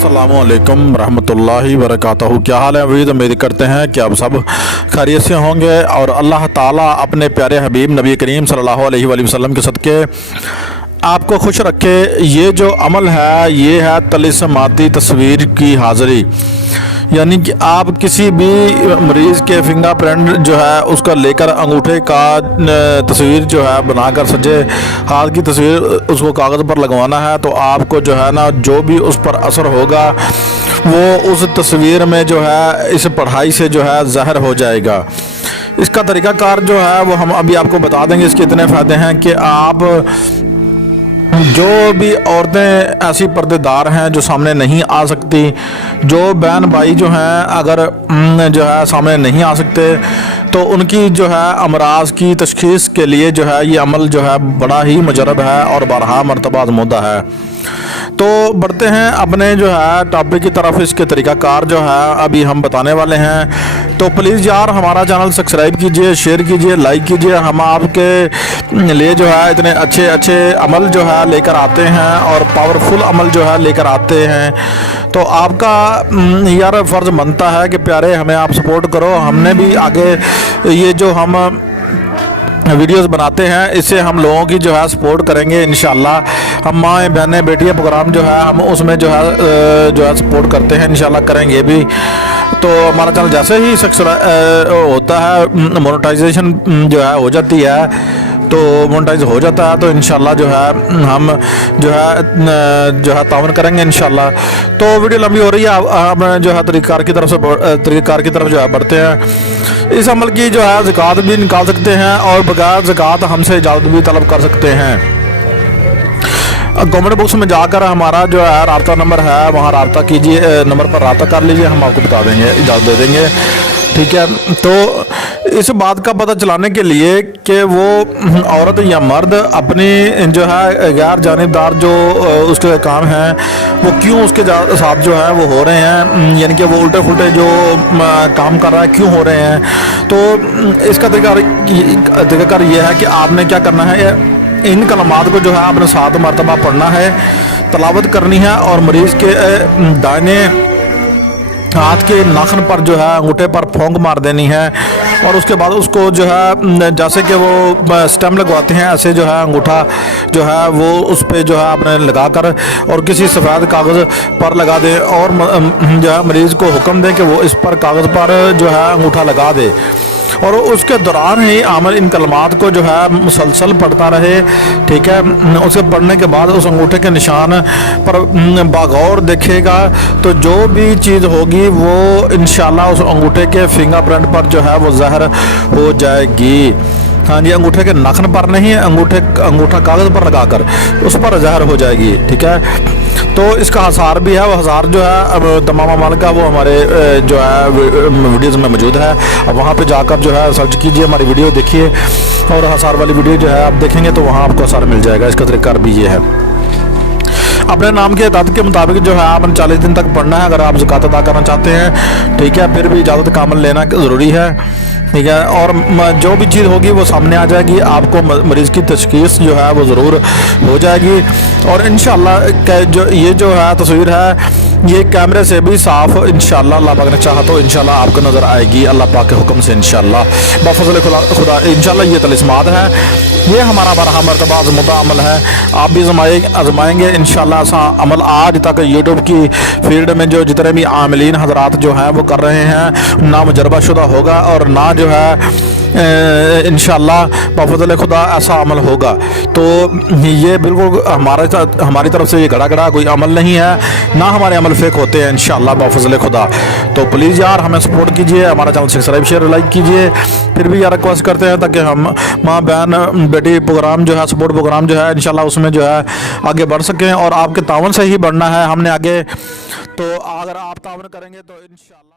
السلام علیکم ورحمۃ اللہ وبرکاتہ۔ کیا حال ہے؟ امید کرتے ہیں کہ آپ سب خیریت سے ہوں گے اور اللہ تعالیٰ اپنے پیارے حبیب نبی کریم صلی اللہ علیہ وآلہ وسلم کے صدقے آپ کو خوش رکھے۔ یہ جو عمل ہے یہ ہے طلسماتی تصویر کی حاضری، یعنی کہ آپ کسی بھی مریض کے فنگر پرنٹ جو ہے اس کا لے کر انگوٹھے کا تصویر جو ہے بنا کر سجے ہاتھ کی تصویر اس کو کاغذ پر لگوانا ہے، تو آپ کو جو ہے نا جو بھی اس پر اثر ہوگا وہ اس تصویر میں جو ہے اس پڑھائی سے جو ہے ظاہر ہو جائے گا۔ اس کا طریقہ کار جو ہے وہ ہم ابھی آپ کو بتا دیں گے۔ اس کے اتنے فائدے ہیں کہ آپ جو بھی عورتیں ایسی پردے دار ہیں جو سامنے نہیں آ سکتی، جو بہن بھائی جو ہیں اگر جو ہے سامنے نہیں آ سکتے، تو ان کی جو ہے امراض کی تشخیص کے لیے جو ہے یہ عمل جو ہے بڑا ہی مجرب ہے اور بارہا مرتبہ آزمودہ ہے۔ تو بڑھتے ہیں اپنے جو ہے ٹاپک کی طرف۔ اس کے طریقہ کار جو ہے ابھی ہم بتانے والے ہیں، تو پلیز یار ہمارا چینل سبسکرائب کیجئے، شیئر کیجئے، لائک کیجئے۔ ہم آپ کے لیے جو ہے اتنے اچھے عمل جو ہے لے کر آتے ہیں اور پاورفل عمل جو ہے لے کر آتے ہیں، تو آپ کا یار فرض بنتا ہے کہ پیارے ہمیں آپ سپورٹ کرو۔ ہم نے بھی آگے یہ جو ہم ویڈیوز بناتے ہیں اس سے ہم لوگوں کی جو ہے سپورٹ کریں گے انشاءاللہ۔ ہم ماں بہنیں بیٹیاں پروگرام جو ہے ہم اس میں جو ہے سپورٹ کرتے ہیں، انشاءاللہ کریں گے بھی۔ تو ہمارا چینل جیسے ہی ہوتا ہے مونیٹائزیشن جو ہے ہو جاتی ہے، تو مونیٹائز ہو جاتا ہے تو انشاءاللہ جو ہے ہم جو ہے تعاون کریں گے انشاءاللہ۔ تو ویڈیو لمبی ہو رہی ہے، ہم جو ہے طریقہ کار کی طرف جو ہے بڑھتے ہیں۔ اس عمل کی جو ہے زکوٰۃ بھی نکال سکتے ہیں اور بغیر زکوٰۃ ہم سے اجازت بھی طلب کر سکتے ہیں۔ گورنمنٹ بکس میں جا کر ہمارا جو ہے رابطہ نمبر ہے وہاں رابطہ کیجیے، نمبر پر رابطہ کر لیجیے، ہم آپ کو بتا دیں گے، اجازت دے دیں گے، ٹھیک ہے۔ تو اس بات کا پتہ چلانے کے لیے کہ وہ عورت یا مرد اپنی جو ہے غیر جانبدار جو اس کے کام ہیں وہ کیوں اس کے ساتھ جو ہے وہ ہو رہے ہیں، یعنی کہ وہ الٹے پھلٹے جو کام کر رہا ہے کیوں ہو رہے ہیں۔ تو اس کا طریقہ کار یہ ہے کہ آپ نے کیا کرنا ہے، ان کلمات کو جو ہے آپ نے 7 مرتبہ پڑھنا ہے، تلاوت کرنی ہے اور مریض کے دائنے ہاتھ کے ناخن پر جو ہے انگوٹھے پر پھونک مار دینی ہے، اور اس کے بعد اس کو جو ہے جیسے کہ وہ سٹیم لگواتے ہیں ایسے جو ہے انگوٹھا جو ہے وہ اس پہ جو ہے آپ نے لگا کر اور کسی سفید کاغذ پر لگا دیں، اور جو ہے مریض کو حکم دیں کہ وہ اس پر کاغذ پر جو ہے انگوٹھا لگا دے، اور اس کے دوران ہی عامل ان کلمات کو جو ہے مسلسل پڑھتا رہے، ٹھیک ہے۔ اسے پڑھنے کے بعد اس انگوٹھے کے نشان پر باغور دیکھے گا، تو جو بھی چیز ہوگی وہ انشاءاللہ اس انگوٹھے کے فنگر پرنٹ پر جو ہے وہ ظاہر ہو جائے گی۔ ہاں جی، انگوٹھے کے ناخن پر نہیں، انگوٹھا کاغذ پر لگا کر اس پر ظاہر ہو جائے گی، ٹھیک ہے۔ تو اس کا ہزار بھی ہے، وہ ہزار جو ہے تمام عمل کا وہ ہمارے جو ہے ویڈیوز میں موجود ہے، اب وہاں پہ جا کر جو ہے سرچ کیجئے، ہماری ویڈیو دیکھیے، اور ہزار والی ویڈیو جو ہے آپ دیکھیں گے تو وہاں آپ کو ہزار مل جائے گا۔ اس کا طریقہ بھی یہ ہے، اپنے نام کے اعداد کے مطابق جو ہے آپ نے 40 دن تک پڑھنا ہے اگر آپ زکوٰۃ ادا کرنا چاہتے ہیں، ٹھیک ہے۔ پھر بھی اجازت کا عمل لینا ضروری ہے، ٹھیک ہے، اور جو بھی چیز ہوگی وہ سامنے آ جائے گی، آپ کو مریض کی تشخیص جو ہے وہ ضرور ہو جائے گی، اور انشاءاللہ یہ جو ہے تصویر ہے یہ کیمرے سے بھی صاف انشاءاللہ اللہ پاک نے چاہا تو انشاءاللہ آپ کو نظر آئے گی اللہ پاک کے حکم سے انشاءاللہ بفضل خدا انشاءاللہ۔ یہ طلسمات ہے، یہ ہمارا بارہا مرتبہ آزمودہ عمل ہے، آپ بھی آزمائیں گے انشاءاللہ۔ ایسا عمل آج تک یوٹیوب کی فیلڈ میں جو جتنے بھی عاملین حضرات جو ہیں وہ کر رہے ہیں، نہ مجربہ شدہ ہوگا اور نہ جو ہے انشاءاللہ بفضل خدا ایسا عمل ہوگا۔ تو یہ بالکل ہماری طرف سے یہ گڑا کوئی عمل نہیں ہے، نہ ہمارے عمل فیک ہوتے ہیں انشاءاللہ بفضل خدا۔ تو پلیز یار ہمیں سپورٹ کیجئے، ہمارا چینل سبسکرائب شیئر لائک کیجئے۔ پھر بھی یار ریکویسٹ کرتے ہیں تاکہ ہم ماں بہن بیٹی پروگرام جو ہے سپورٹ پروگرام جو ہے انشاءاللہ اس میں جو ہے آگے بڑھ سکیں، اور آپ کے تعاون سے ہی بڑھنا ہے ہم نے آگے، تو اگر آپ تعاون کریں گے تو انشاءاللہ